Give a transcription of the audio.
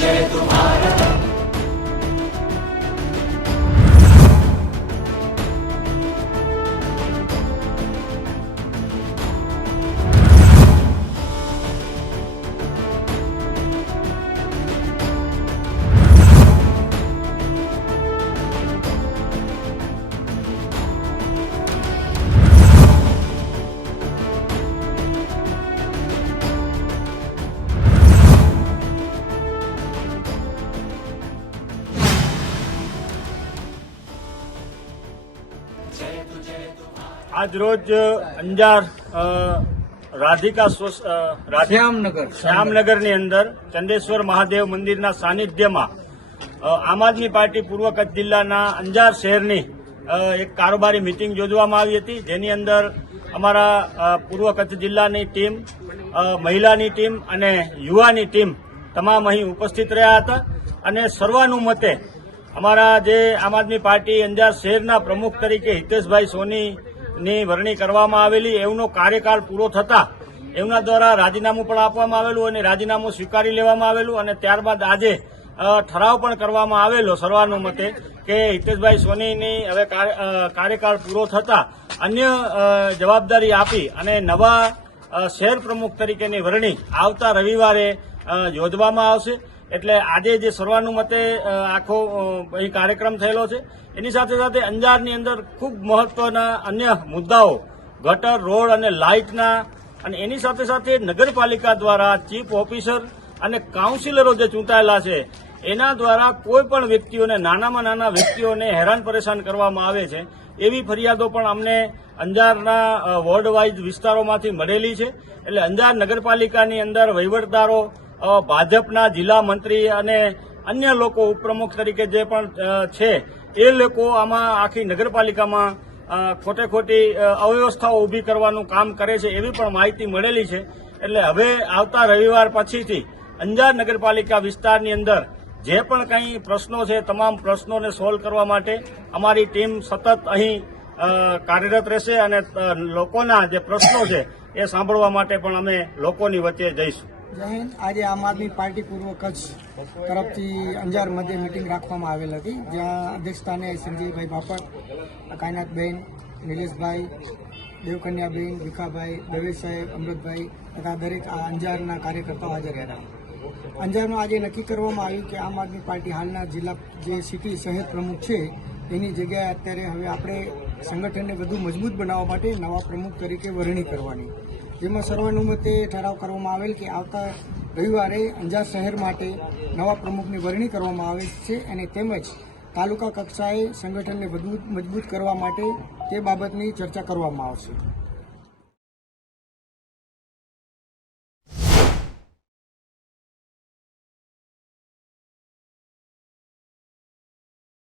जय तुम्हारा। આજ રોજ અંજાર રાધિકા શ્યામનગરની અંદર ચંદેશ્વર મહાદેવ મંદિરના સાનિધ્યમાં આમ આદમી પાર્ટી પૂર્વ કચ્છ જિલ્લાના અંજાર શહેરની એક કારોબારી મિટિંગ યોજવામાં આવી હતી, જેની અંદર અમારા પૂર્વ કચ્છ જિલ્લાની ટીમ, મહિલાની ટીમ અને યુવાની ટીમ તમામ અહીં ઉપસ્થિત રહ્યા હતા અને સર્વાનુમતે અમારા જે આમ આદમી પાર્ટી અંજાર શહેરના પ્રમુખ તરીકે હિતેશભાઈ સોનીની વરણી કરવામાં આવેલી, એમનો કાર્યકાળ પૂરો થતા એમના દ્વારા રાજીનામું પણ આપવામાં આવેલું અને રાજીનામું સ્વીકારી લેવામાં આવેલું અને ત્યારબાદ આજે ઠરાવ પણ કરવામાં આવેલો સર્વાનુમતે કે હિતેશભાઈ સોનીની હવે કાર્યકાળ પૂરો થતા અન્ય જવાબદારી આપી અને નવા શહેર પ્રમુખ તરીકેની વરણી આવતા રવિવારે યોજવામાં આવશે. એટલે આજે જે સર્વાનુમતે આખો અહીં કાર્યક્રમ થયેલો છે, એની સાથે સાથે અંજારની અંદર ખૂબ મહત્વના અન્ય મુદ્દાઓ ગટર, રોડ અને લાઇટના અને એની સાથે સાથે નગરપાલિકા દ્વારા ચીફ ઓફિસર અને કાઉન્સિલરો જે ચૂંટાયેલા છે એના દ્વારા કોઈ પણ વ્યક્તિઓને, નાનામાં નાના વ્યક્તિઓને હેરાન પરેશાન કરવામાં આવે છે એવી ફરિયાદો પણ અમને અંજારના વોર્ડ વાઇઝ વિસ્તારોમાંથી મળેલી છે. એટલે અંજાર નગરપાલિકાની અંદર વહીવટદારો, ભાજપના જિલ્લા મંત્રી અને અન્ય લોકો ઉપપ્રમુખ તરીકે જે પણ છે એ લોકો આમાં આખી નગરપાલિકામાં ખોટી અવ્યવસ્થાઓ ઊભી કરવાનું કામ કરે છે એવી પણ માહિતી મળેલી છે. એટલે હવે આવતા રવિવાર પછીથી અંજાર નગરપાલિકા વિસ્તારની અંદર જે પણ કંઈ પ્રશ્નો છે તમામ પ્રશ્નોને સોલ્વ કરવા માટે અમારી ટીમ સતત અહીં કાર્યરત રહેશે અને લોકોના જે પ્રશ્નો છે એ સાંભળવા માટે પણ અમે લોકોની વચ્ચે જઈશું. જય હિન્દ. આજે આમ આદમી પાર્ટી પૂર્વ કચ્છ તરફથી અંજાર મધ્ય મિટિંગ રાખવામાં આવેલ હતી, જ્યાં અધ્યક્ષસ્થાને સંજયભાઈ બાપટ, કાયનાથબેન, નિલેશભાઈ, દેવકન્યાબેન, ભીખાભાઈ, દવેશ સાહેબ, અમૃતભાઈ તથા દરેક આ અંજારના કાર્યકર્તાઓ હાજર હતા. અંજારમાં આજે નક્કી કરવામાં આવ્યું કે આમ આદમી પાર્ટી હાલના જિલ્લા જે સિટી શહેર પ્રમુખ છે એની જગ્યાએ અત્યારે હવે આપણે સંગઠનને વધુ મજબૂત બનાવવા માટે નવા પ્રમુખ તરીકે વરણી કરવાની, જેમાં સર્વાનુમતે ઠરાવ કરવામાં આવેલ કે આવતા રવિવારે અંજાર શહેર માટે નવા પ્રમુખની વરણી કરવામાં આવે છે અને તેમજ તાલુકા કક્ષાએ સંગઠનને વધુ મજબૂત કરવા માટે તે બાબતની ચર્ચા કરવામાં આવશે.